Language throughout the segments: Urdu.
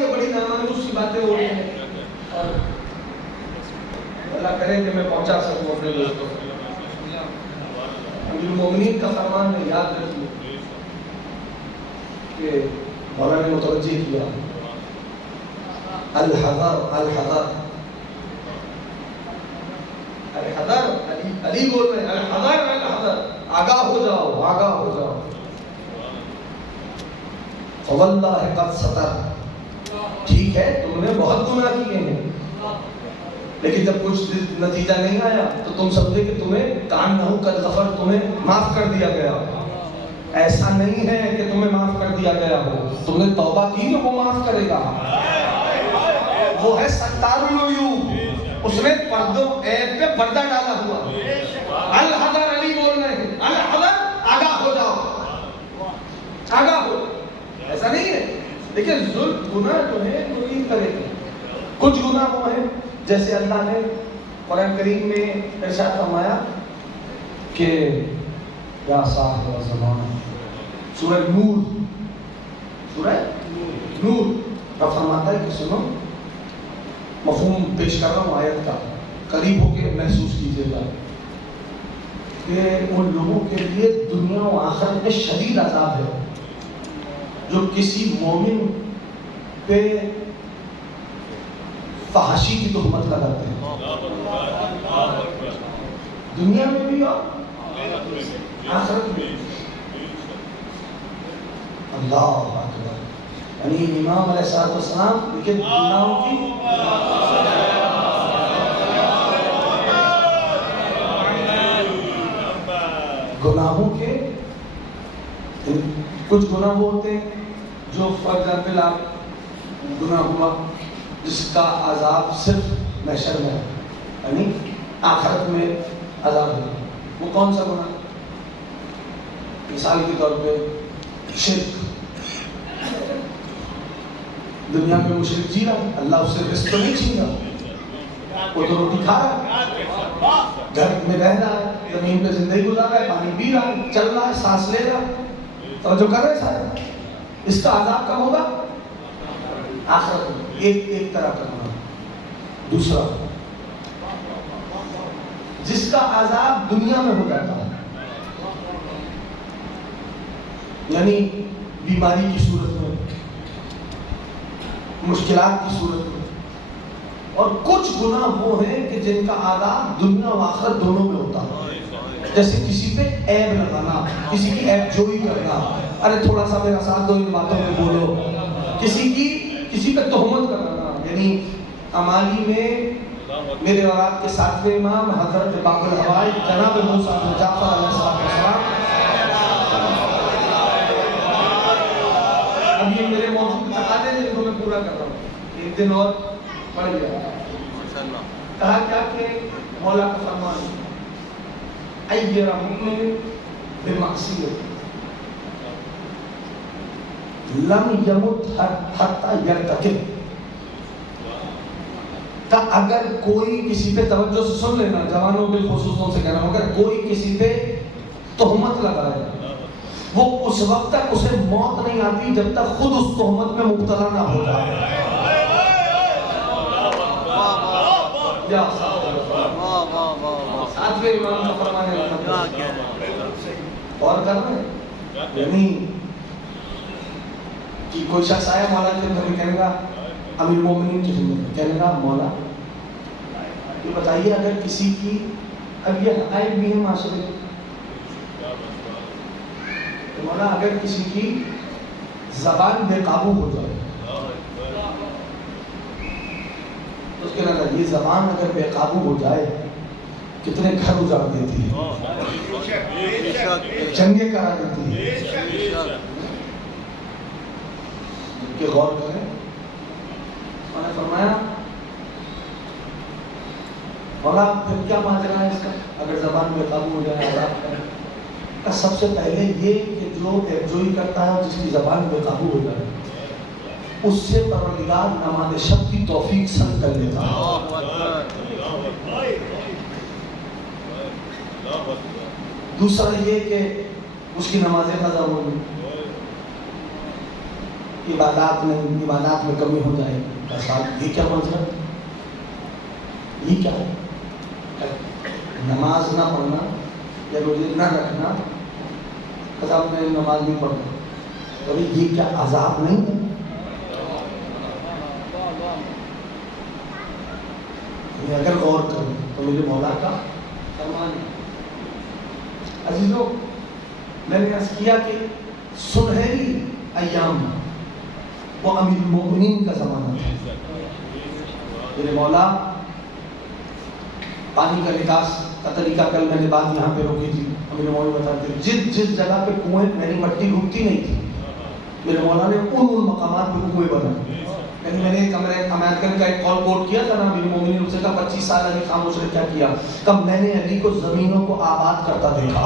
ہوتی ہے بڑی نامانوس سی باتیں ہو رہی ہیں، اور اللہ کرے کہ میں پہنچا سکوں اپنے دوستوں کو۔ امیر کا فرمان ہے، یاد رکھیے کہ مولانا نے متوجہ کیا، الحذر الحذر الحذر، علی بول رہے ہیں الحذر الحذر، آگاہ ہو جاؤ آگاہ ہو جاؤ۔ فواللہ قد ستر، ٹھیک ہے تم نے بہت گناہ کیے ہیں، لیکن جب کچھ نتیجہ نہیں آیا تو تم سمجھے کہ تمہیں کانہ قد غفر، تمہیں معاف کر دیا گیا۔ ایسا نہیں ہے کہ تمہیں معاف کر دیا گیا ہو، تم نے توبہ کی تو وہ معاف کرے گا۔ وہ ہے ستار العیوب، اس نے پردوں عیب پہ پردہ ڈالا ہوا۔ الحذر، علی بول رہے ہیں الحذر، آگاہ ہو جاؤ آگاہ ہو۔ ایسا نہیں ہے، دیکھیں ظلم گناہ جو ہے کوئی کرے گا، کچھ گناہ وہ ہیں جیسے اللہ نے قرآن کریم میں ارشاد فرمایا کہ یا صاحب زمان، سورہ نور، سورہ نور کا فرماتا ہے کہ سنو، مفہوم پیش کر رہا ہوں آیت کا، قریب ہو کے محسوس کیجیے گا کہ ان لوگوں کے لیے دنیا و آخرت میں شدید عذاب ہے جو کسی مومن پہ فحاشی کی تہمت لگاتے ہیں، دنیا میں بھی اور آخرت میں۔ اللہ اکبر، یعنی امام علیہ السلام دیکھیں گناہوں کی گناہوں کے کچھ گناہ ہوتے ہیں جو فار ایگزامپل آپ گناہ ہوا جس کا عذاب صرف محشر میں ہے، یعنی آخرت میں عذاب ہے، وہ کون سا گناہ؟ مثال کے طور پہ شرک، دنیا میں مشرک جی رہا، اللہ اس سے رزق تو نہیں چھین رہا، وہ تو روٹی کھا رہا ہے، گھر میں رہ رہا ہے، زمین پہ زندگی گزار رہا ہے، پانی پی رہا ہے، چل رہا ہے، سانس لے رہا ہے، توجہ کر رہے ہیں سارے، اس کا عذاب کب ہوگا؟ آخرت میں۔ ایک طرح کا گناہ۔ دوسرا جس کا عذاب دنیا میں ہو جاتا ہے، یعنی بیماری کی صورت میں، مشکلات کی صورت میں، اور کچھ گناہ وہ ہیں کہ جن کا عذاب دنیا و آخرت دونوں میں ہوتا ہے، جیسے کسی پہ عیب لگانا، کسی کی عیب جوئی کرنا، ارے تھوڑا سا میرا ساتھ دو ان باتوں میں بولو، کسی پہ تہمت کرنا، یعنی امالی میں میرے اور آپ کے ساتویں امام حضرت باقر الحوائج جناب موسیٰ بن جعفر علیہ السلام، اب یہ میرے موضوع کے تقاضے ہیں جن کو میں پورا کر رہا ہوں، ایک دن اور پڑھ گیا، کہا کیا کہ مولا کا فرمان ایّر مؤمن بمعصیت لم یمت حتی یرتکب، کہ اگر کوئی کسی پہ، توجہ سے سن لینا، جوانوں کے خصوصوں سے کہنا، اگر کوئی کسی پہ تہمت لگائے وہ اس وقت تک اسے موت نہیں آتی جب تک خود اس تہمت میں مبتلا نہ ہو جائے۔ ساتویں امام کا فرمان ہے، اور کر رہے ہیں، یعنی کہ کوئی شخص آیا مولا کے گھر میں، کہنے گا امیر مومنین کی خدمت میں، کہنے گا مولا یہ بتائیے اگر کسی کی، اب یہ عیب بھی ہے معاشرے میں، تو مولا اگر کسی کی زبان بے قابو ہو جائے تو اس کے لئے یہ زبان اگر بے قابو ہو جائے کتنے گھر اجاڑ دیتی ہے، جنگیں کرا دیتی ہے، کہ غور کریں۔ میں نے فرمایا مولا پھر کیا ماجرا ہے اس کا اگر زبان بے قابو ہو جائے عذاب کا؟ سب سے پہلے یہ کہ جو ایبجوئی کرتا ہے جس کی زبان بے قابو ہو جائے اس سے پروردگار نماز شب کی توفیق سن کر لیتا ہے۔ دوسرا یہ کہ اس کی نمازیں قضا ہو گئی، عبادات میں کمی ہو جائے. صاحب یہ کیا منظر، یہ کیا ہے؟ نماز نہ پڑھنا یا روزے نہ رکھنا، صاحب میں نماز نہیں پڑھتا، ابھی یہ کیا عذاب نہیں ہے؟ اگر غور کریں تو میرے مولا کا فرمان ہے. عزیزوں، میں نے عرض کیا کہ سنہری ایام وہ امیر المومنین کا زمانہ تھا. میرے مولا پانی کا نکاس کا طریقہ کل میں نے بات یہاں پہ روکی تھی. میرے مولا بتاتے جس جگہ پہ کنویں میری مٹی ڈوبتی نہیں تھی، میرے مولا نے ان مقامات پہ کنویں بنائے. یعنی میں نے ایک امریکن کا ایک کال کوٹ کیا تھا نا، امیر المومنین اس سے کہا 25 سال علی خاموش نے کیا کیا؟ کب میں نے علی کو زمینوں کو آباد کرتا دیکھا.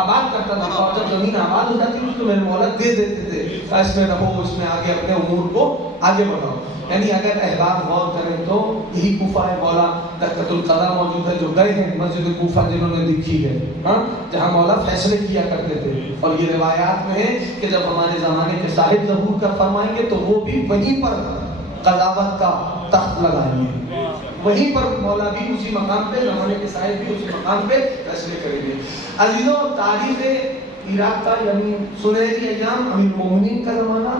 آباد کرتا تھا، اور جب زمین آباد ہو جاتی تھی تو میرے مولا دے دیتے تھے، اس میں رہو، اس میں آگے اپنے امور کو آگے بڑھاؤ. یعنی اگر احباب غور کریں تو یہی کوفہ ہے. مولا درکت القضا موجود ہے، جو گئے ہیں مسجد کوفہ جنہوں نے دیکھی ہے، جہاں مولا فیصلے کیا کرتے تھے. اور یہ روایات میں ہے کہ جب ہمارے زمانے کے صاحب ظہور کر فرمائیں گے تو وہ بھی وہیں پر قضاوت کا تخت لگائیں گے، وہیں پر مولا بھی اسی مقام پہ، زمانے کے صاحب بھی اسی مقام پہ فیصلے کریں گے. عزیزوں، تاریخ عراق کا یعنی سنہری ایام امیر المومنین کا زمانہ.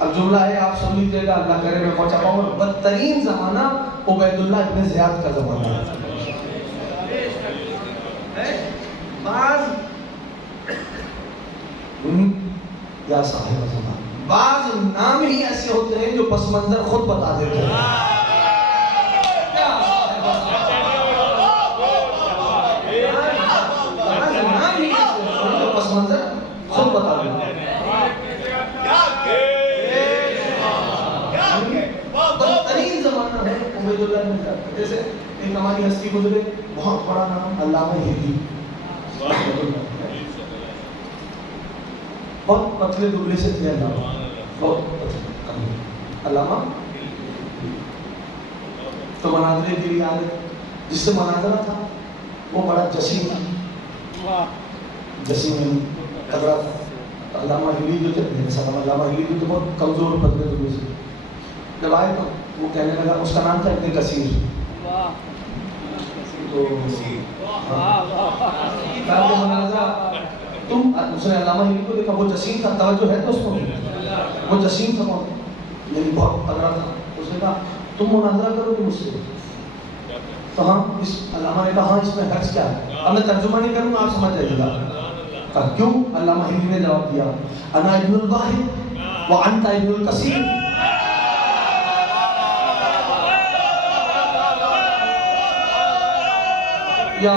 اب جملہ ہے، آپ سن لیجیے گا، اللہ کرے میں پہنچا پاؤں. بدترین زمانہ عبید اللہ ابن زیاد کا زمانہ ہے. یا صاحب زمان، بعض نام ہی ایسے ہوتے ہیں جو پس منظر خود بتا دیتے ہیں. بعض نام ہی ایسے ہوتے ہیں جو پس منظر خود بتا دیتے ہیں. بدترین زمانہ ہے عبید اللہ ابن زیاد. جیسے ایک ہماری ہستی گزرے، بہت بڑا نام علامہ ہندی، بہت پتلے دبلے سے تھے علامہ، بہت پتلے علامہ. تو مناظرے کے لیے آئے، جس سے مناظرہ تھا وہ بڑا جسیم تھا، جسیم تگڑا تھا. علامہ ہلی جو تھے، علامہ ہلی جو تھے بہت کمزور پتلے دبلے سے. جب آئے تو وہ کہنے لگا، اس کا نام تھا ابن کثیر. تو مناظرہ تم، اس نے علامہ ہلی کو دیکھا، وہ جسیم تھا، توجہ ہے تو اس کو، وہ جسیم تھا، یعنی بہت تگڑا تھا. اس نے کہا تم مناظرہ کرو گے مجھ سے؟ تو ہاں. اس علامہ نے کہا ہاں، اس میں حرج کیا ہے؟ اب میں ترجمہ نہیں کروں گا، آپ سمجھ جائیے گا. کہا کیوں؟ علامہ ہلی نے جواب دیا، انا ابن الواحد وانت ابن الکثیر. یا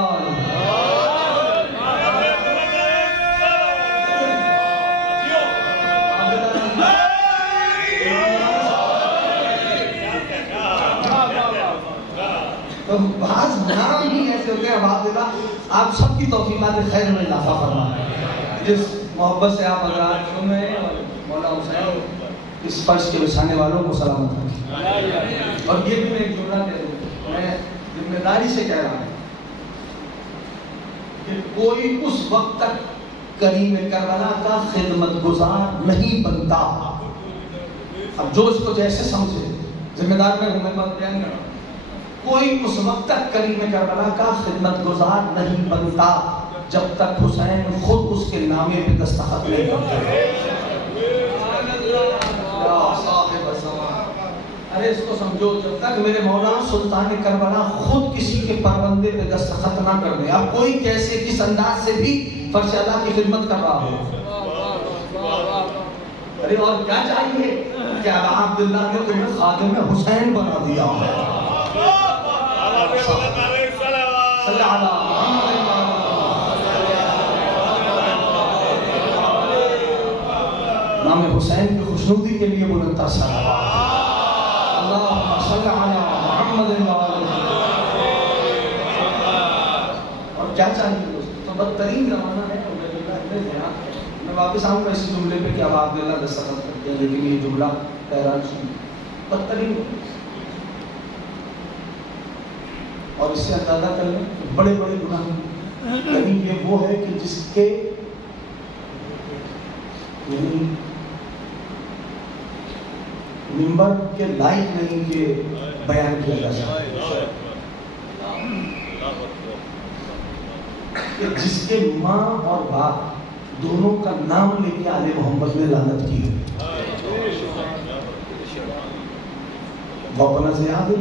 تو بعض نام ہی ایسے ہوتے ہیں. آپ سب کی توفیقات خیر میں اضافہ فرمائیں. جس محبت سے آپ حضرات سن رہے ہیں، مولا حسین اس فرش کے بچھانے والوں کو سلامت رکھیں. اور یہ بھی میں ایک جملہ کہہ دوں، میں ذمہ داری سے کہہ رہا ہوں کہ کوئی اس وقت تک کریم کربلا کا خدمت گزار نہیں بنتا. اب جو اس کو جیسے سمجھے، ذمہ دار میں ہوں، میں بات بیان کر رہا ہوں. کوئی اس وقت تک کریم کربلا کا خدمت گزار نہیں بنتا جب تک حسین خود اس کے نامے پہ دستخط نہیں کرتے. ارے اس کو سمجھو، جب تک میرے مولا سلطان کربلا خود کسی کے پروندے پہ دستخط نہ کر دے. اب کوئی کیسے کس انداز سے بھی فرش اللہ کی خدمت کر رہا ہو. ارے اور کیا چاہیے کہ عبداللہ نے تمہیں خادم حسین بنا دیا. صلی علی نام حسین کی خوشنودی کے لیے بلند تر صلوات. اللہم صلی علی محمد اور کیا چاہیے دوستو. تو بدترین زمانہ ہے عبید اللہ ابن زیاد. میں واپس آؤں گا اسی جملے پہ کہ اب عبداللہ دستخط کرتے ہیں، لیکن یہ جملہ بہرحال سن بدترین. اور اس سے اندازہ کر لیں بڑے بڑے گناہ، یعنی یہ وہ ہے کہ جس کے یعنی منبر کے لائق نہیں کہ بیان کیا جا سکے کہ جس کے ماں اور باپ دونوں کا نام لے کے آل محمد نے لعنت کی وہ اپنا زیادہ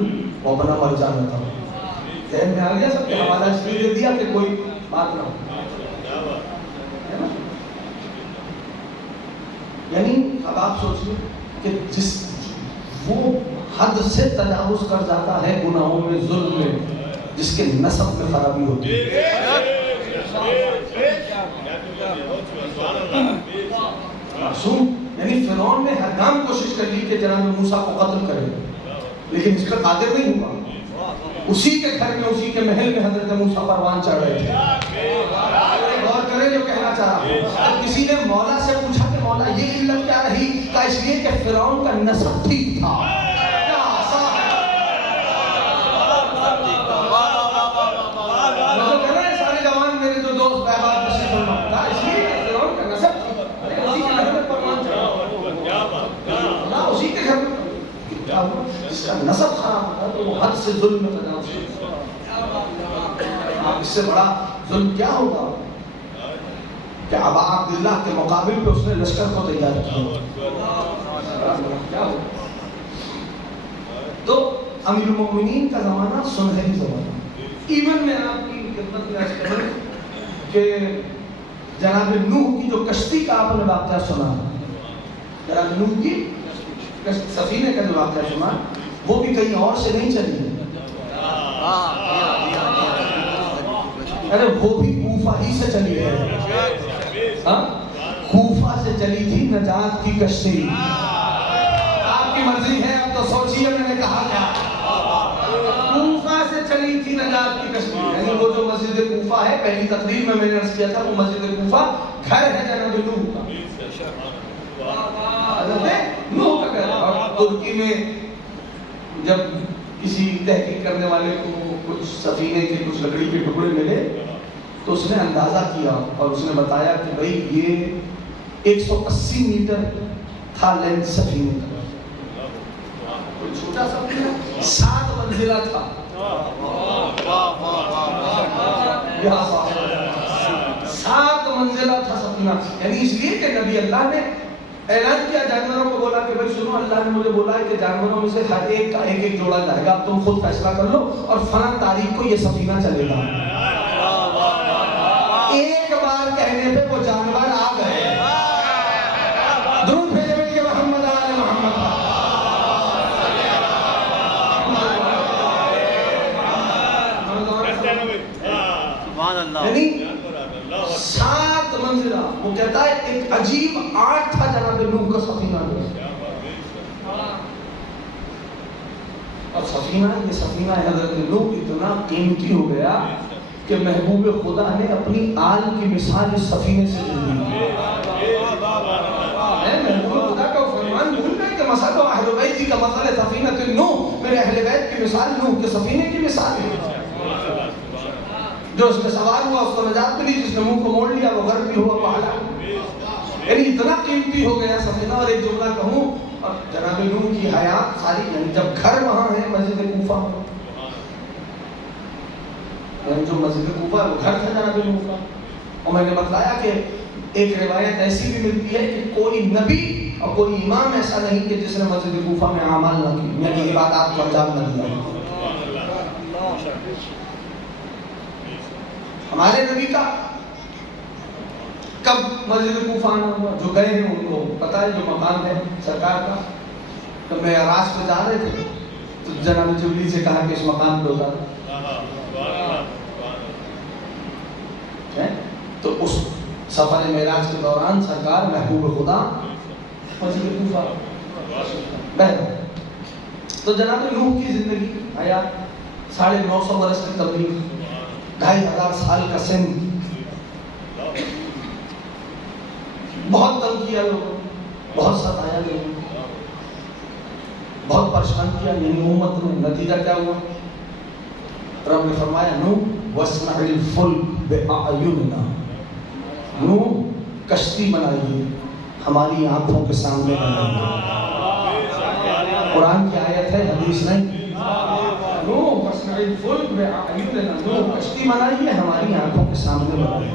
وہ اپنا مر جانا تھا ذہن میں آ گیا سب کے حوالہ اس لیے دے دیا کہ کوئی بات نہ ہو. یعنی اب آپ سوچیے کہ جس وہ حد سے تجاوز کر جاتا ہے گناہوں میں ظلم میں جس کے نسب میں خرابی ہوتی ہے. معصوم یعنی فرعون نے ہر کام کوشش کر لی کہ جناب موسیٰ کو قتل کرے لیکن اس پر قادر نہیں ہوا. اسی کے گھر میں اسی کے محل میں حضرت موسیٰ پروان چڑھ رہے تھے. غور کریں جو کہنا چاہ رہا ہوں. کسی نے مولا سے پوچھا کہ مولا یہ علت کیا رہی؟ کہا اس لیے کہ فرعون کا نسب ٹھیک تھا. سارے جوان میرے جو دوست بہباد نشید فرمان تھا اس لیے کہ فرعون کا نسب اسی کے گھر میں پروان چڑھا اسی کے گھر میں اس کا نسب خراب ہوتا تو وہ حد سے ظلم میں تجاوز کرتا. اس سے بڑا ظلم کیا ہوگا کہ ابا عبداللہ کے مقابل پہ اس نے لشکر کو تیار کیا. تو امیر المؤمنین کا زمانہ سنہری زمانہ. ایون میں آپ کی خدمت میں عرض کروں کہ جناب نوح کی جو کشتی کا آپ نے واقعہ سنا, جناب نوح کی سفینے کا جو واقعہ سنا وہ بھی کہیں اور سے نہیں چلی ہے. ارے وہ بھی کوفہ ہی سے چلی ہے. کوفہ سے چلی تھی نجات کی کشتی. آپ کی مرضی ہے اب تو سوچیے میں نے کہا کیا. کوفہ سے چلی تھی نجات کی کشتی. یعنی وہ جو مسجد کوفہ ہے پہلی تقریر میں نے عرض کیا تھا وہ مسجد کوفہ گھر ہے جناب نوح کا. نوح کا گھر. اور ترکی میں جب کسی تحقیق کرنے والے کو کچھ سفینے کے کچھ لکڑی کے ٹکڑے ملے تو اس نے اندازہ کیا اور اس نے بتایا کہ بھئی یہ 180 میٹر تھا لینتھ سفینے کا. کوئی چھوٹا سفینہ 7 منزلہ تھا. 7 منزلہ تھا سفینہ. یعنی اس لیے کہ نبی اللہ نے اعلان کیا جانوروں کو بولا کہ بھئی سنو اللہ نے مجھے بولا ہے کہ جانوروں میں سے ہر ایک کا ایک ایک جوڑا جائے گا. اب تم خود فیصلہ کر لو اور فلاں تاریخ کو یہ سفینہ چلے گا. ایک بار کہنے پہ وہ جانور آ گئے. درود بھیجے بھائی محمد آل محمد. یعنی 7 منزلہ. وہ کہتا ہے ایک عجیب آرٹ تھا جناب نوح کا سفینہ میں. اور سفینہ یہ سفینہ حضرت نوح اتنا قیمتی ہو گیا کہ محبوب خدا نے اپنی آل کی مثال اس سفینے سے دی. محبوب خدا کا فرمان بھول گئے کہ مثل اہل بیت کا مثل سفینہ نوح. میرے اہل بیت کی مثال نوح کے سفینے کی مثال ہے. جو اس میں سوار ہوا اس کو نجات ملی, جس نے منہ کو موڑ لیا وہ غرق بھی ہوا پہاڑا. یعنی اتنا قیمتی ہو گیا سفینہ. اور ایک جملہ کہوں اور جناب نوح کی حیات ساری یعنی جب گھر وہاں ہے مسجد کوفہ میں یعنی جو مسجد کوفہ وہ گھر تھا جناب نوح کا. اور میں نے بتایا کہ ایک روایت ایسی بھی ملتی ہے کہ کوئی نبی اور کوئی امام ایسا نہیں کہ جس نے مسجد کوفہ میں اعمال نہ کی یعنی عبادات کو انجام نہ دیا. ہمارے نبی کا کب مسجد کوفہ آنا ہوا؟ جو گئے ہیں ان کو پتہ ہے جو مقام ہے سرکار کا. جب معراج پہ جا رہے تھے تو جناب جبریل سے کہا کہ اس مقام پہ اتار. تو اس سفر معراج کے دوران سرکار محبوب خدا مسجد کوفہ بہر. تو جناب نوح کی زندگی حیات 950 برس کی تبلیغ, 2500 سال کا سن, بہت تنگ کیا لوگوں, بہت ستایا لوگوں, بہت پریشان کیا یعنی امت نے. نتیجہ کیا ہوا؟ رب نے فرمایا نوح وَاصْنَعِ الْفُلْكَ بِأَعْيُنِنَا, نوح کشتی بنائیے ہماری آنکھوں کے سامنے بنائیں گے. قرآن کی آیت ہے، حدیث نہیں. کشتی بنائیے ہماری آنکھوں کے سامنے بنائیے.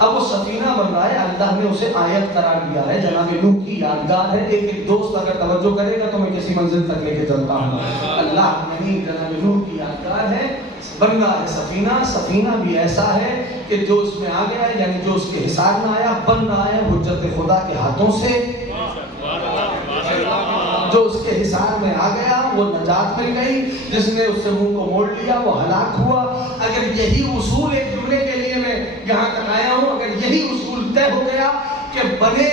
اب وہ سفینہ بن رہا ہے، اللہ نے اسے آیت قرار دیا ہے، جناب نوح کی یادگار ہے. ایک دوست اگر توجہ کرے گا تو میں کسی منزل تک لے کے چلتا ہوں. اللہ نہیں، جناب نوح کی یادگار ہے، بن رہا ہے سفینہ. سفینہ بھی ایسا ہے کہ جو اس میں آ گیا ہے، یعنی جو اس کے حصار میں آیا، بن رہا ہے حجت خدا کے ہاتھوں سے. جو اس کے حصار میں آ گیا وہ نجات مل گئی، جس نے اس سے منہ کو موڑ لیا وہ ہلاک ہوا. اگر یہی اصول، ایک جملے کے لیے میں یہاں تک آیا ہوں، اگر یہی اصول طے ہو گیا کہ بنے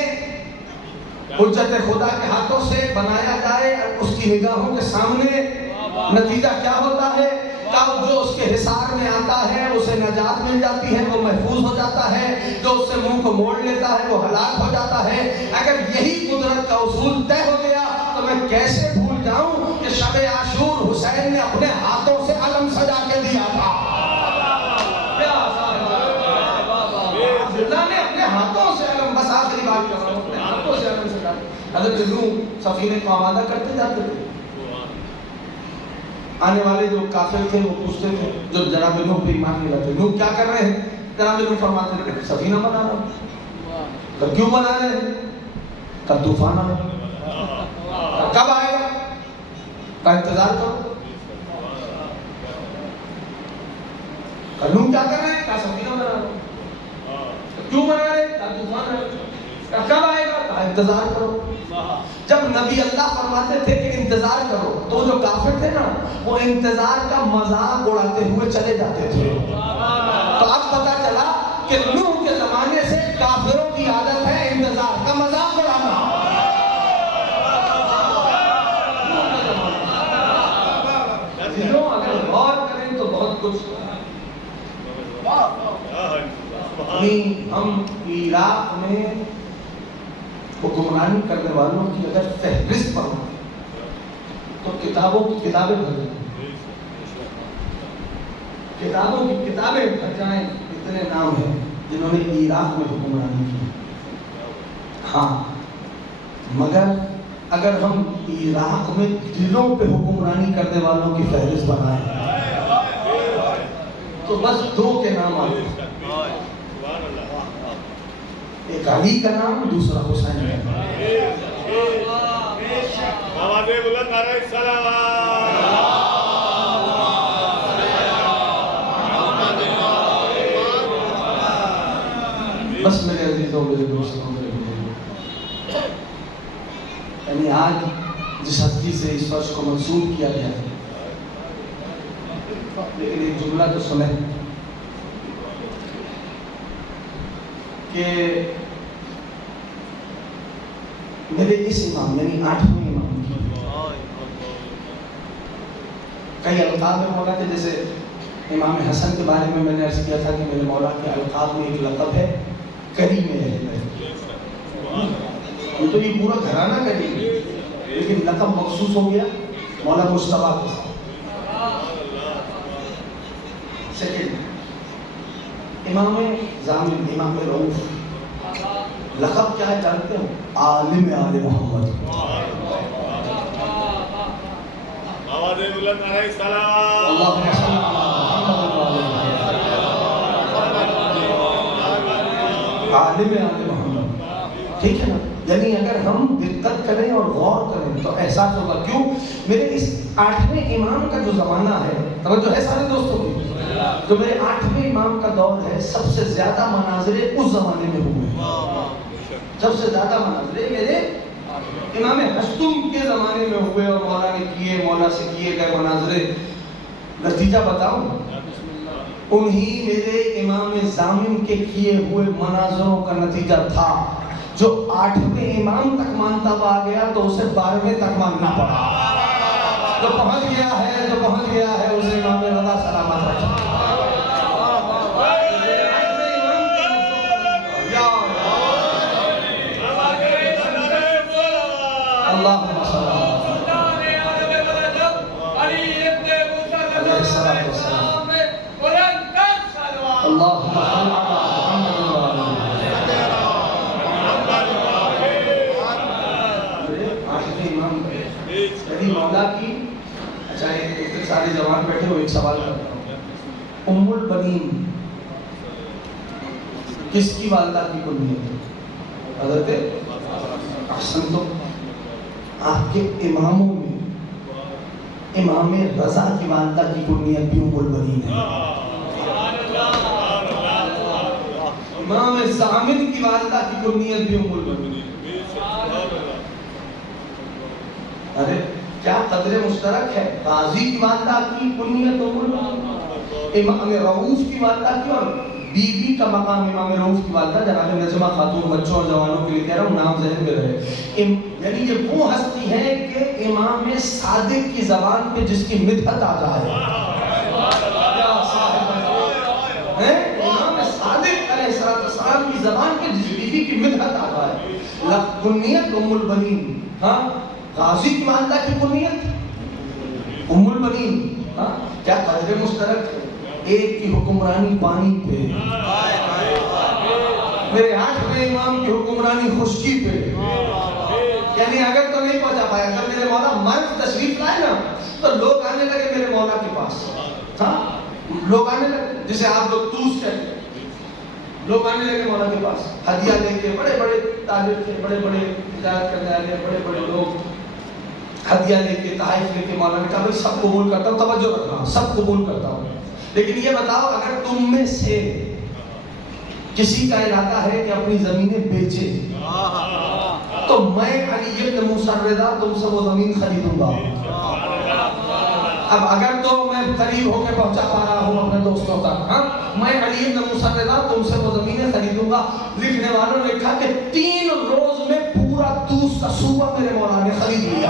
حجت خدا کے ہاتھوں سے بنایا جائے، اس کی نگاہوں کے سامنے، نتیجہ کیا ہوتا ہے؟ جو اس کے حصار میں آتا ہے اسے نجات مل جاتی ہے، وہ محفوظ ہو جاتا ہے. جو اس سے منہ کو موڑ لیتا ہے وہ ہلاک ہو جاتا ہے. اگر یہی قدرت کا اصول طے ہو گیا تو میں کیسے بھول جاؤں کہ شب عاشور حسین نے اپنے ہاتھوں سے علم سجا کے دیا تھا. اللہ نے اپنے ہاتھوں سے علم، بس آخری بات کر رہا ہوں، اپنے ہاتھوں سے علم سجا. حضرت نوح سفینے کو آمادہ کرتے جاتے تھے. آنے والے جو کافر تھے وہ پوچھتے تھے، جو جناب نوح پہ ایمان نہیں لاتے، نوح کیا کر رہے ہیں؟ جناب نوح فرماتے تھے سفینہ بنا رہا ہوں. تو کیوں بنا رہے ہیں؟ کب طوفان آئے گا، کب آئے گا کا انتظار کرو. نوح کیا کر رہے ہیں؟ کا سفینہ بنا رہا ہوں. کیوں بنا رہے ہیں؟ کا طوفان آئے گا. کب آئے گا؟ کا انتظار کرو. جب نبی اللہ فرماتے تھے کہ انتظار کرو تو جو کافر تھے نا وہ انتظار کا مذاق اڑاتے ہوئے چلے جاتے تھے. تو اب پتا چلا کہ نوح کے زمانے سے کافروں کی عادت ہے انتظار کا مذاق اڑانا. اگر غور کریں تو بہت کچھ. ہم عراق میں حکمرانی کرنے والوں کی اگر فہرست پڑھو تو کتابوں کی کتابیں بھر جائیں. کتابوں کی کتابیں بھر جائیں. اتنے نام ہیں جنہوں نے عراق میں حکمرانی کی. ہاں، مگر اگر ہم عراق میں دلوں پہ حکمرانی کرنے والوں کی فہرست بنائیں تو بس دو کے نام آتے ہیں. ایک علی کا نام، دوسرا حسین کا نام. بس میرے عزیزوں، میرے دوستوں، میرے بزرگوں، یعنی آج جس ہستی سے اس فرش کو منسوب کیا گیا ہے، لیکن ایک جملہ تو سنیں کہ میرے اس امام یعنی 8ویں امام کی کئی القاب میں مولا کے، جیسے امام حسن کے بارے میں نے عرض کیا تھا کہ میرے مولا کے القاب میں ایک لقب ہے کریم اہل بیت. تو یہ پورا گھرانہ کریم ہے، لیکن لقب مخصوص ہو گیا مولا مصطفیٰ کے ساتھ. سیکنڈ، امام ضامن، امام رؤوف، لقب کیا ہے جانتے ہو؟ عالم آل محمد. اللہم صل علی محمد. عالم آل محمد، ٹھیک ہے نا؟ یعنی اگر ہم دقت کریں اور غور کریں تو احساس ہوگا. کیوں؟ میرے اس 8ویں امام کا جو زمانہ ہے، توجہ ہے سارے دوستوں کی، جو میرے 8ویں امام کا دور ہے، سب سے زیادہ مناظرے اس زمانے میں ہوئے ہیں. سب سے زیادہ مناظرے میرے امام ہشتم کے زمانے میں ہوئے اور مولا نے کیے، مولا سے کیے گئے مناظرے. نتیجہ بتاؤں، انہی میرے امام ضامن کے کیے ہوئے مناظروں کا نتیجہ تھا. جو 8ویں امام تک مانتا ہوا آ گیا تو اسے 12ویں تک ماننا پڑا. جو پہنچ گیا ہے اسے امام رضا سلامت رکھا. اللہم صل اللہم صل میری مولا کی، اچھا ایک سارے جوان بیٹھے ہو، ایک سوال کرتا ہوں، ام البنین کس کی والدہ کی کنیت ہے؟ حضرت احسن، تو آپ کے اماموں میں امام رضا کی والدہ کی کنیت بھی ام البنین ہے، امام زامن کی والدہ کی کنیت بھی ام البنین۔ ارے کیا قدر مشترک ہے، غازی کی والدہ کی کنیت ام البنین، امام رؤوف کی والدہ کی، اور بی بی کا مقام امام رؤوف کی والدہ جناب نجمہ خاتون، بچوں اور جوانوں کے لیے کہہ رہا ہوں، نام ذہن میں رہے، یعنی یہ وہ ہستی ہے کہ امام صادق کی زبان پہ جس کی مدحت آ جائے، امام صادق علیہ السلام کی زبان پہ جس بیوی کی مدحت آ جائے، کنیت ام البنین۔ ہاں غازی کی والدہ کی کنیت ام البنین، ہاں کیا قدر مشترک ہے، ایک کی حکمرانی پانی پہ، میرے 8ویں امام کی حکمرانی خشکی پہ، یعنی اگر تو نہیں پہنچا پایا، اگر میرے مولا مرد تشریف لائے نا تو لوگ آنے لگے میرے مولا کے پاس، ہاں لوگ آنے لگے، جسے آپ لوگ توس کہتے ہیں، لوگ آنے لگے مولا کے پاس ہدیہ لے کے، بڑے بڑے تاجر تھے، بڑے بڑے تجارت کرنے والے، بڑے بڑے لوگ ہدیہ لے کے، تحائف لے کے، مولا نے کہا بھائی سب قبول کرتا ہوں، توجہ رکھنا، سب قبول کرتا ہوں، لیکن یہ بتاؤ اگر تم میں سے کسی کا ارادہ ہے کہ اپنی زمینیں بیچے تو میں علی بن موسیٰ الرضا تم سے وہ زمین خریدوں گا۔ اب اگر تو میں قریب ہو کے پہنچا پا رہا ہوں اپنے دوستوں تک، ہاں میں علی بن موسیٰ الرضا تم سے وہ زمینیں خریدوں گا۔ لکھنے والوں نے لکھا کہ 3 روز میں پورا توس کا صوبہ میرے مولا نے خرید لیا،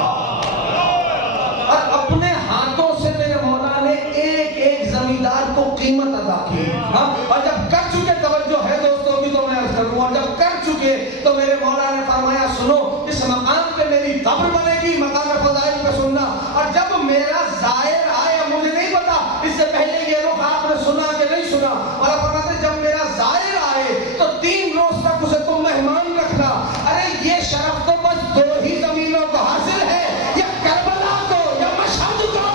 اور اپنے ہاتھوں سے میرے مولا نے ایک ایک زمیندار کو قیمت ادا کی، ہاں اور جب کر چکے، توجہ ہے دوستوں بھی تو میں عرض کروں، اور جب کر چکے تو میرے مولا نے فرمایا سنو اس مقام پہ میری قبر بنے گی، مقام فضائل پہ سننا، اور جب میرا زائر آئے، مجھے نہیں پتا اس سے پہلے یہ رخ آپ نے سنا کہ نہیں سنا، اور فرماتے جب میرا زائر آئے تو 3 روز تک اسے تم مہمان رکھنا۔ ارے یہ شرف تو بس 2 ہی زمینوں کو حاصل ہے، یا کربلا کو یا مشہد کو،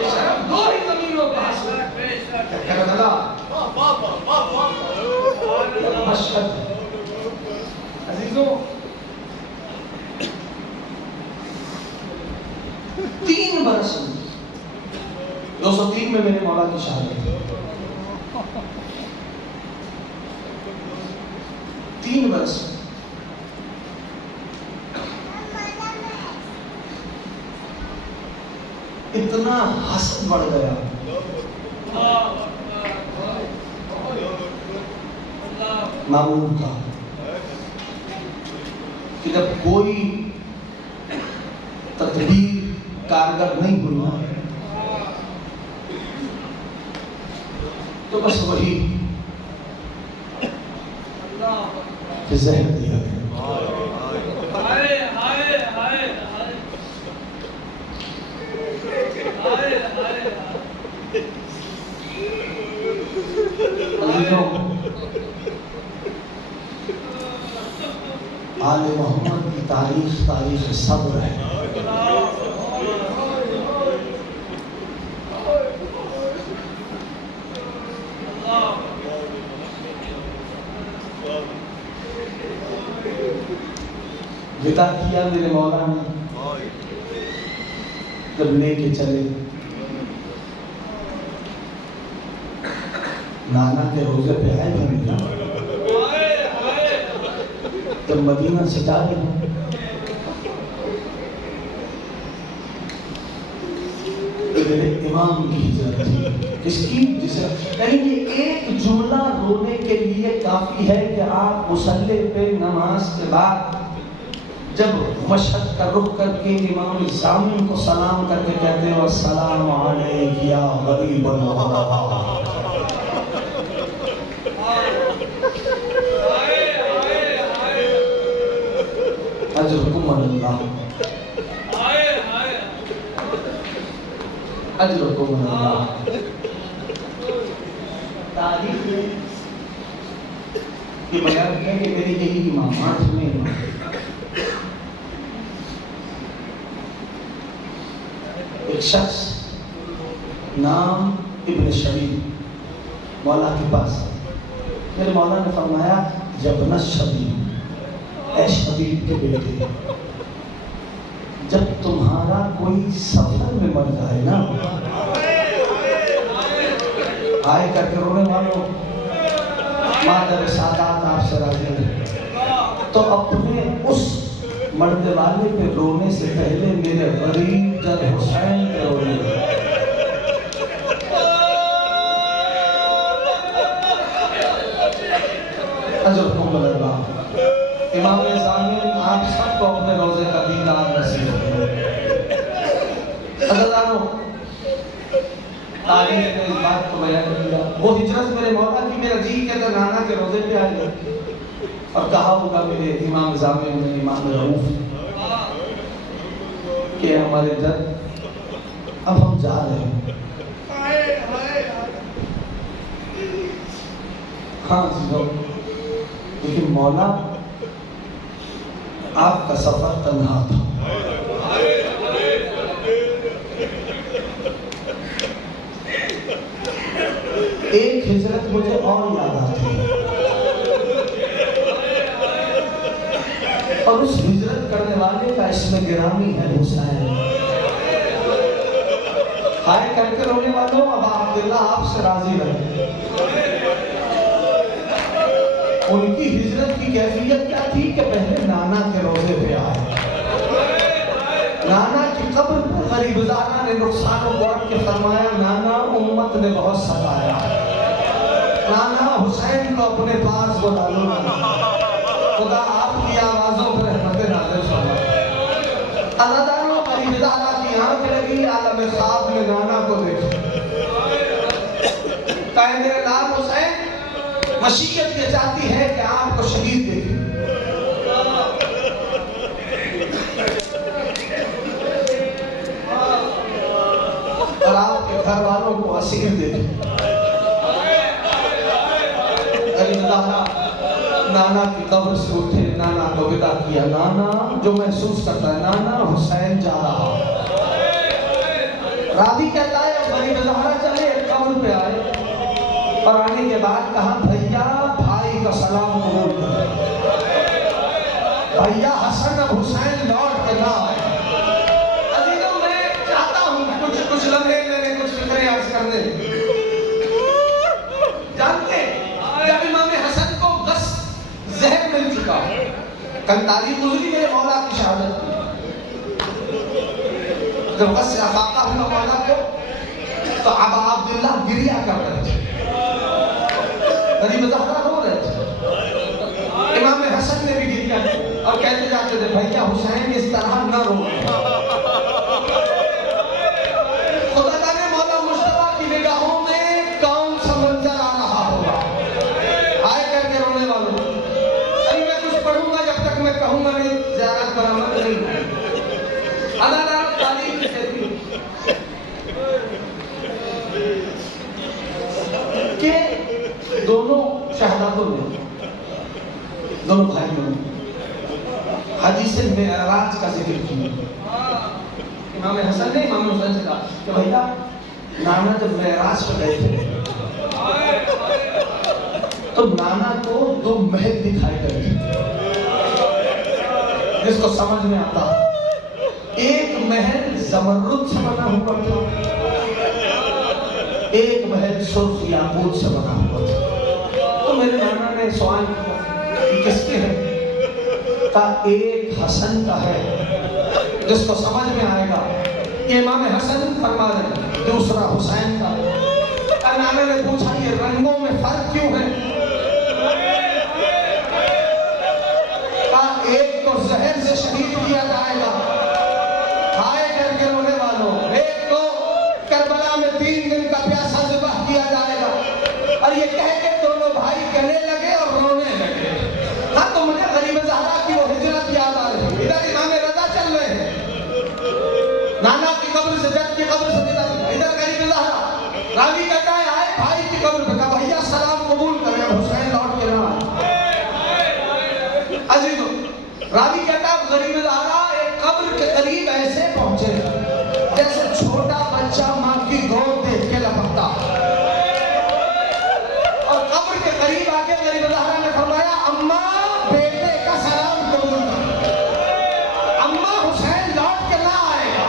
یہ شرف 2 ہی زمینوں کو حاصل ہے، کربلا مشہد۔ عزیزوں 3 برس 203 میں میرے مولا کی شہادت، 3 برس اتنا حسد بڑھ گیا، معمول کا کہ جب کوئی تدبیر کارگر نہیں ہوئی نا تو بس وہی زہر دیا گیا۔ آل محمد کی تاریخ تاریخ صبر ہے، ودا کیا میرے مولا نے، جب لے کے چلے نانا کے روزے پہ آئے بھر، جب مدینہ سے جا گئے میرے امام کی ہجرت تھی، کس کی؟ جسے یعنی یہ ایک جملہ رونے کے لیے کافی ہے کہ آپ مصلی پہ نماز کے بعد جب مشہد کا رخ کر کے امام زامن کو سلام کر کے کہتے ہیں السلام علیک یا غریب اللہ، اجرکم اللہ، اجرکم اللہ۔ تاریخ میں یہ بیان ہے کہ میرے یہی امام 8ویں امام ایک شخص نام ابن شبیب مولا کے پاس، میرے مولا نے فرمایا یبن شبیب، اے شبیب کے بیٹے، جب تمہارا کوئی سفر میں مر جائے نا، آئے کر کے رونے والوں، مادر سادات آپ سے راضی ہیں، تو اپنے اس مرنے والے پہ رونے سے پہلے میرے غریب جد حسین پہ رونے اجرکم اللہ۔ امام زامن آپ سب کو اپنے روزے کا دیدار نصیب ہو۔ عزیزانو، تاریخ نے اس بات کو بیان کیا، وہ ہجرت میرے مولا کی، میرا جی کہتا نانا کے روزے پہ آئے اور کہا ہوگا میرے امام زامن نے، امام رؤوف کہ ہمارے در اب ہم جا رہے ہیں۔ ہاں لیکن مولا آپ کا سفر تنہا تھا۔ ایک ہجرت مجھے اور یاد آتی ہے، اور اس ہجرت کرنے والے کا اسم گرامی ہے حسین۔ ہائے کر کے رونے والوں، اب عبداللہ آپ سے راضی رہے۔ ان کی ہجرت کی کیفیت کیا تھی کہ پہلے نانا کے روزے پہ آئے، نانا کی قبر پر غریب زادہ نے نقصان و بوٹ کے فرمایا نانا امت نے بہت ستایا، نانا حسین کو اپنے پاس بلا لو، خدا آپ کی آوازوں پر رحمت نازل فرمائے۔ عزیزانو، غریب زادہ کی آنکھ لگی، عالم خواب میں نانا کو دیکھا، کہے میرے لال حسین مشیت یہ چاہتی ہے کہ آپ کو شہید دیکھیں۔ اور آپ کے گھر والوں کو اسیر دیکھیں۔ نانا کی قبر سے اٹھے، نانا کو ودا کیا، نانا جو محسوس کرتا ہے نانا حسین جا رہا۔ راوی کہتا ہے غریب زہرا چلے قبر پہ آئے اور آنے کے بعد کہا بھیا بھائی کا سلام قبول کرے، بھیا حسن اب حسین لوٹ کے نہ آئے۔ عزیزوں، میں چاہتا ہوں کچھ لمحے لینے، کچھ فکریں عرض کرنے۔ جانتے جب امام حسن کو غص زہر مل چکا، کل تاریخ گزری میرے مولا کی شہادت کی، جب غص افاقہ ہوا مولا کو تو ابا عبداللہ گریہ کر رہے تھے، غریب زہرا رو رہے تھے، امام حسن نے بھی گریہ کیا اور کہتے جاتے تھے بھیا حسین اس طرح نہ رو۔ خدا جانے مولا مصطفیٰ کی نگاہوں میں کون سا منظر آ رہا ہوگا۔ آئے کر کے رونے والوں، ابھی میں کچھ پڑھوں گا جب تک میں کہوں گا نہیں زیارت پر عمل نہیں ہے۔ اللہ تعلیم کہتی کہ دونوں شہدادوں نے، دونوں بھائیوں نے حدیث معراج کا ذکر کیا۔ امام حسن نے امام حسین سے کہا کہ بھائیہ نانا جب معراج پہ گئے تھے تو نانا کو دو محل دکھائی گئے تھے، جس کو سمجھ میں آتا ایک محل زمرد سے بنا ہوا تھا، ایک محل سرخ یاقوت سے بنا ہوا تھا۔ تو میرے نانا نے سوال کیا یہ کس کے ہے؟ کہا ایک حسن کا ہے، جس کو سمجھ میں آئے گا یہ امام حسن فرما رہے، دوسرا حسین کا ہے۔ نانا نے پوچھا یہ رنگوں میں فرق کیوں ہے؟ کہا ایک کو زہر سے شہید کیا جائے گا، ہائے کر کے رونے والوں، ایک کو کربلا میں 3 دن کا پیاسا ذبح کیا جائے گا۔ اور یہ کہہ کے دونوں بھائی کہنے لگے اور رونے لگے۔ ہاں تو مجھے غریب زہرا کی وہ ہجرت یاد آ رہی، ادھر امام رضا چل رہے ہیں، نانا کی قبر سے، جد کی قبر سے ادھر غریب زہرا۔ راوی کہتا ہے آئے بھائی کی قبر پہ، کہا بھیا سلام قبول کریں، حسین لوٹ کے نہ آئے۔ عزیزو، راوی کہتا ہے غریب زہرا ایک قبر کے قریب ایسے پہنچے جیسے چھوٹا بچہ ماں کی گود دیکھ کے لپکتا اور قبر کے قریب آ کے غریب زہرا نے فرمایا اماں بیٹے کا سلام قبول کر، اماں حسین لوٹ کے نہ آئے گا۔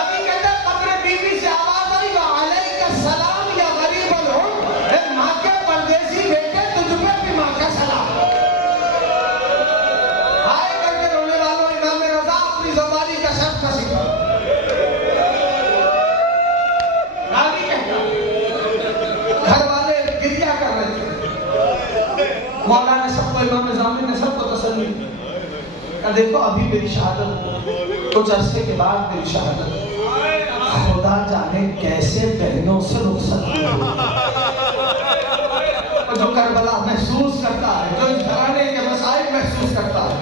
ابھی کہتے ہیں قبر بیوی سے آواز آئی وعلیک السلام یا غریب الام، اے ماں کے پردیسی بیٹے تجھ پہ بھی ماں کا سلام۔ ہائے کر کے رونے والوں امام رضا اپنی زبانی کا شرط کا سکھا راوی کہتا گھر والے گریہ کر رہے تھے، مولا نے سب کو امام زامن نے سب کو تسلی کہ دیکھو ابھی میری شہادت کچھ عرصے کے بعد میری شہادت خدا جانے کیسے بہنوں سے رخصت ہوئی اور جو کربلا محسوس کرتا ہے، جو اس گھرانے کے مسائل محسوس کرتا ہے،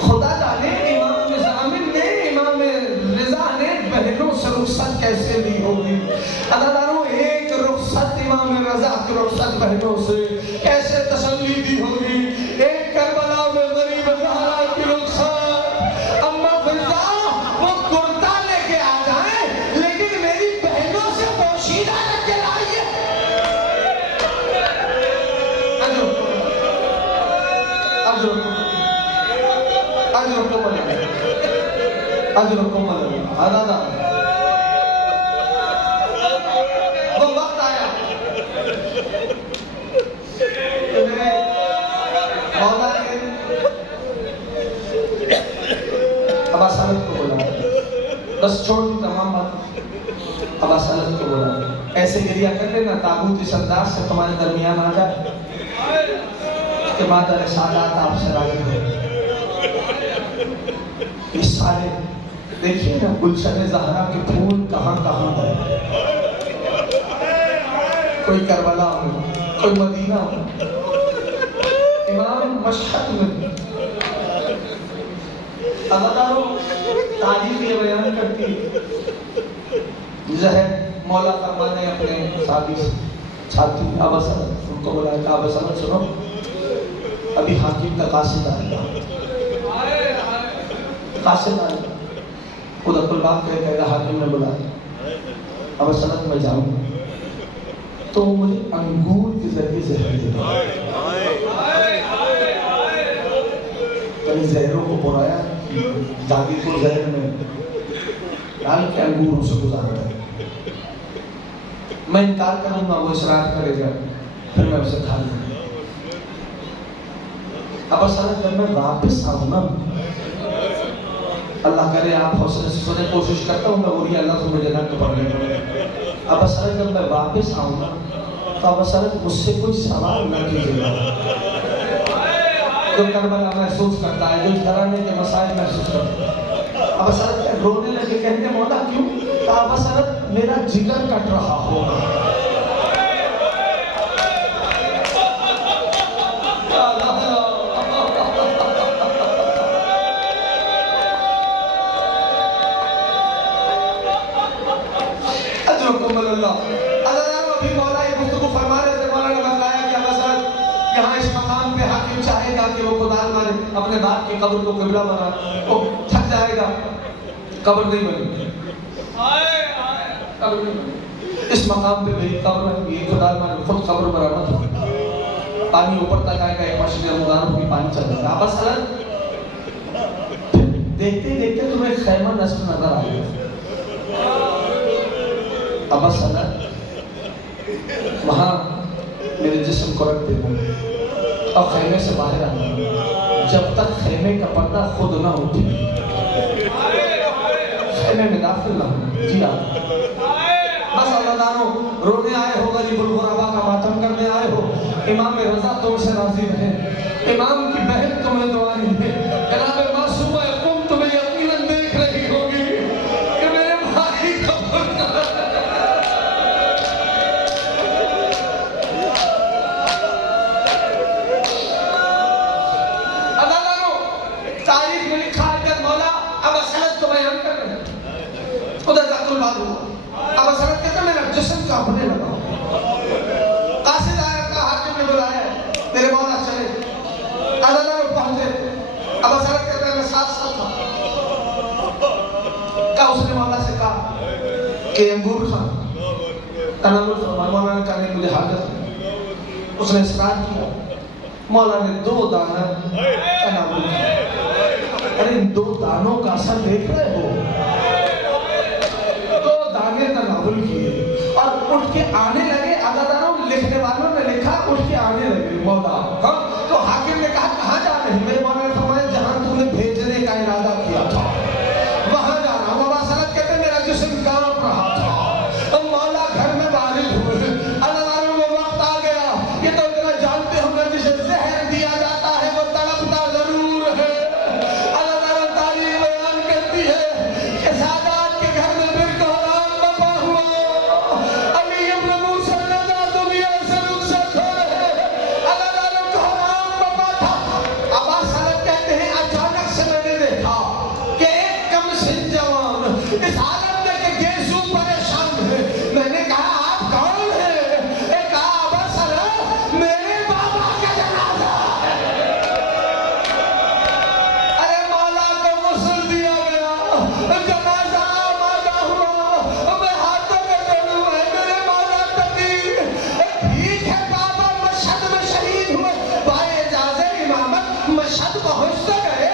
خدا جانے امام زامن نے امام رضا نے بہنوں سے رخصت کیسے لی ہوگی۔ عزیزانو ایک رخصت امام رضا کی رخصت بہنوں سے کیسے تسلی دی ہوگی، ایک کربلا میں غریب زہرا کی رخصت، اما فضا وہ کرتا لے کے آ جائیں لیکن میری بہنوں سے پوشیدہ رکھ کے لائیے۔ وہ وقت آیا کہ میرے مولا نے ابا سالت کو بولا، بس چھوڑ دی تمام بات، ابا سالت کو بولا ایسے گریہ کر لینا تابوت اس انداز سے تمہارے درمیان آ جائے کہ مادر سادات آپ سے راضی ہو۔ یہ سارے دیکھیے نا گلشن زہرا کے پھول کہاں کہاں گئے، کوئی کربلا ہو، کوئی مدینہ ہو، امام مشہد میں عزیزانو تاریخ یہ بیان کرتی ہے زہر مولا فرمانے اپنے ساتھی ابا سلط ان کو بلایا کہ ابا سلط سنو ابھی حاکم کا قاصد آئے گا، قاصد آئے گا، خدا الباب کہے گا حاکم نے بلایا ابا سلط میں جاؤں تو مجھے انگور کے ذریعے زہر دے گا۔ یعنی زہروں کو پرایا جاگیر کو زہر میں ڈال کے انگوروں سے گزارتا ہے، میں انکار کروں گا وہ اصرار کرے گا پھر میں اسے کھا لوں گا۔ اب اصلا جب میں واپس آؤں نا اللہ کرے آپ حوصلے سے سنے کوشش کرتا ہوں میں وہی اللہ سے مجھے نہ پڑھنے پڑے، اب اصلا جب میں واپس آؤں نا تو اب اصلا مجھ سے کوئی سوال نہ کیجیے گا، جو کربلا محسوس کرتا ہے، جو گھرانے کے مسائل محسوس کرتا ہے، اب اصلا رونے لگے کہتے ہیں مولا کیوں؟ تو اب اصلا میرا جگر کٹ رہا ہوگا۔ ابھی مولا یہ گفتگو فرما رہے تھے، مولا نے بتلایا کہ اب یہاں اس مقام پہ حاکم چاہے گا کہ وہ کدال مارے اپنے باپ کی قبر کو قبلہ بنا، وہ تھک جائے گا، قبر نہیں بنی، قبر نہیں بنی، اس مقام پہ بھی قبر ہے، یہ کدال مارے خود قبر برآمد ہو، پانی اوپر تک آئے گا، ایک مشین رمضانوں کی پانی چل رہا ہے۔ اب اصلا دیکھتے دیکھتے تمہیں خیمہ نصب نظر آئے گا، اب اصلا وہاں میرے جسم کو رکھ دینا اور خیمے سے باہر آنا جب تک خیمے کا پردہ خود نہ اٹھے، خیمے میں داخل نہ ہونا، جی آپ بس اللہ دانو رونے آئے ہو، غریب الغربا کا ماتم کرنے آئے ہو، امام رضا تم سے راضی رہے، امام کی بہن تمہیں دعائیں دے، جناب معصومہ قم تمہیں یقیناً دیکھ رہی ہوگی کہ میرے بھائی کا تاریخ میں لکھا ہے کہ مولا اب اصلت کو بیان کر رہے ہیں، خدا ذات الباب ہوا، اب اصلت کہتا میرا جسم کانپنے لگا، قاصد آیا کہا حاکم نے بلایا میرے مولا چلے، عدالت پہنچے، اب اصلت کہتا ہے میں ساتھ ساتھ تھا، کہا اس نے مولا سے کہا کہ انگور کھا تناول فرمایا مولانا کہا نے مجھے حاجت ہے، اس نے اصرار کیا، مولانا نے 2 دانہ تناول کیا۔ ارے ان 2 دانوں کا اثر دیکھ رہے ہو، 2 دانے تناول کیے اور اٹھ کے آنے لگے۔ عزاداروں لکھنے والوں نے لکھا اٹھ کے آنے لگے مولا، ہاں تو حاکم نے کہا کہاں جا رہے ہیں؟ میرے مولا نے فرمایا جہاں تو نے بھیجنے کا ارادہ کیا تھا وہاں جا رہا ہوں۔ ابا سلط کہتے ہیں میرا جسم کانپ رہا تھا، مولا گھر میں وارد ہوئے، عزاداروں وہ وقت آ گیا، یہ تو اتنا جانتے ہوں گے جسے زہر دیا جاتا ہے وہ تڑپتا ضرور ہے۔ عزاداروں تاریخ بیان کرتی ہے کہ سادات کے گھر میں برق و حرام بپا ہوا، علی ابن موسیٰ نجا دنیا سے رخصت ہو رہے، عزاداروں کو حرام بپا تھا۔ ابا سلط کہتے ہیں اچانک سے میں نے دیکھا کہ ایک کم سن جوان اس عالم میں کہ گیسو پریشان ہے۔ میں نے کہا آپ کون ہیں؟ ایک کہا ابا سلط میرے بابا کا جنازہ ہے۔ ارے مولا کو غسل دیا گیا، جنازہ آمادہ ہوا، میں ہاتھوں میں ڈالوں ہے میرے مولا تقی، ٹھیک ہے بابا مشہد میں شہید ہوئے، بھائی اجازے امامت مشہد پہنچتے گئے،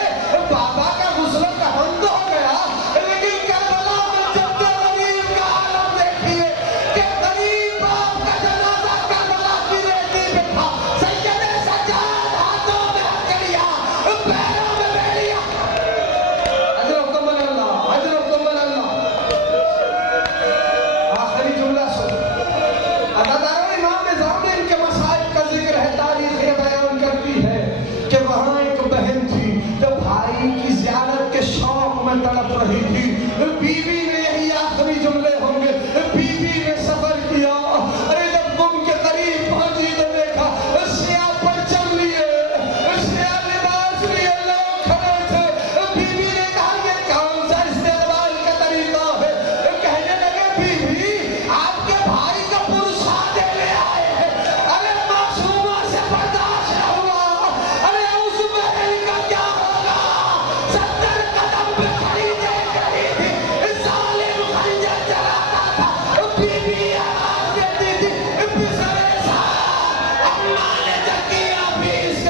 بابا کا غسل کفن تو ہو گیا، لیکن کربلا میں جب کہ غریب کا عالم دیکھیے کہ غریب باپ کا جنازہ کربلا کی ریتی پہ تھا، سید سجاد ہاتھوں میں ہتھکڑیاں پیروں میں بیڑیاں۔ اجرکم اللہ، اجرکم اللہ۔ آخری جملہ سن، عزاداروں امام نظام نے ان کے مصائب کا ذکر ہے، تاریخ یہ بیان کرتی ہے کہ وہاں ایک بہن تھی جو بھائی کی زیارت کے شوق میں تڑپ رہی تھی، بیوی نے یہی آخری جملے ہوں گے، بیوی نے سفر کیا، ارے جب گم کے قریب پہنچی تو دیکھا سیاہ پرچم لیے، سیاہ لباس لیے لوگ کھڑے تھے۔ بیوی نے کہا یہ کون سا استقبال کا طریقہ ہے؟ کہنے لگے بیوی آپ کے بھائی کا پرسا دے لے آئے ہیں۔ ارے معصومہ سے برداشت نہ ہوا، ارے اس بہن کا کیا ہوگا؟ 70 قدم پہ کھڑی دیکھ رہی تھی، ظالم خنجر چلاتا تھا، بیوی آواز دیتی تھی بسرے صاحب اماں نے جکیہ پیس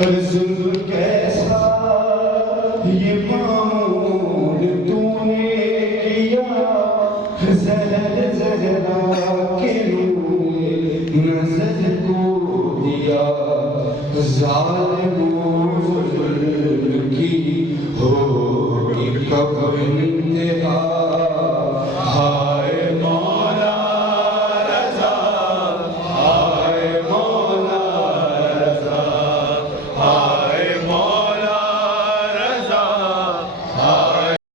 ظلم کیسا یہ معمول تو نے کیا، زہر زہرا کے نور نظر کو دیا، ظالم